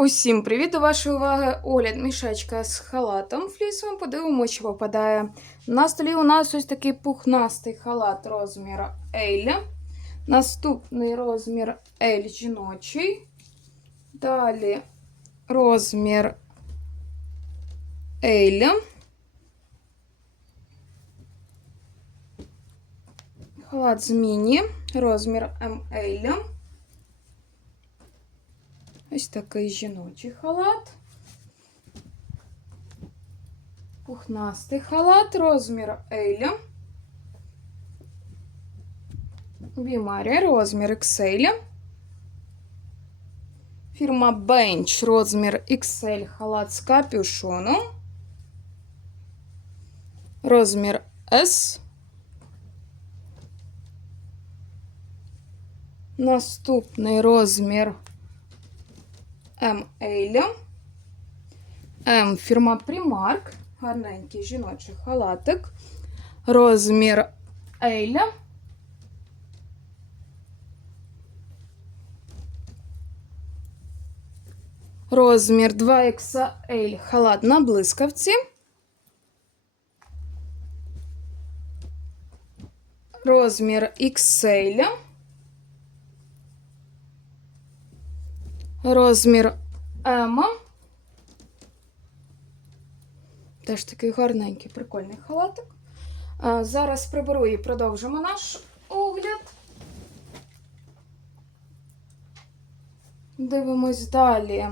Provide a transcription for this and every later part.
Усім привіт до вашої уваги. Огляд мішечка з халатом флісовим. Подивимося, що попадає. На столі у нас ось такий пухнастий халат розміру L. Наступний розмір L жіночий. Далі розмір L. Халат з міні, розмір ML. Ось такий жіночий халат. Пухнастий халат, розмір L. Вімарія, розмір XL. Фірма Bench, розмір XL, халат з капюшоном. Розмір S. Наступний розмір ML. М фірма Primark. Гарненький жіночий халатик. Розмір L. Розмір 2XL халат на блискавці. Розмір XL. Розмір М. Теж такий гарненький, прикольний халатик. А, зараз приберу і продовжимо наш огляд. Дивимось далі.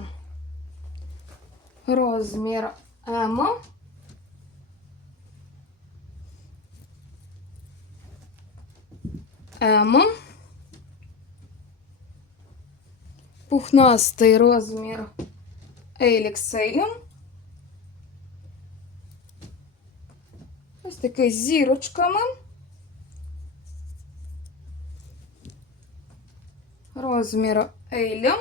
Розмір М. М. Пухнастий розмір Еліксейлем. Ось такий з зірочками. Розмір Еля.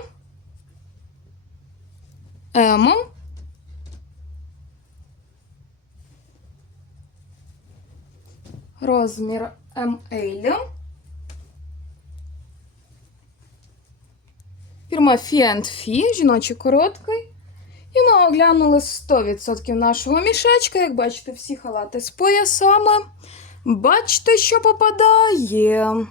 М. Розмір МЛ. Фірма Фі Фі, жіночий короткий. І ми оглянули 100% нашого мішечка. Як бачите, всі халати з поясами. Бачите, що попадає.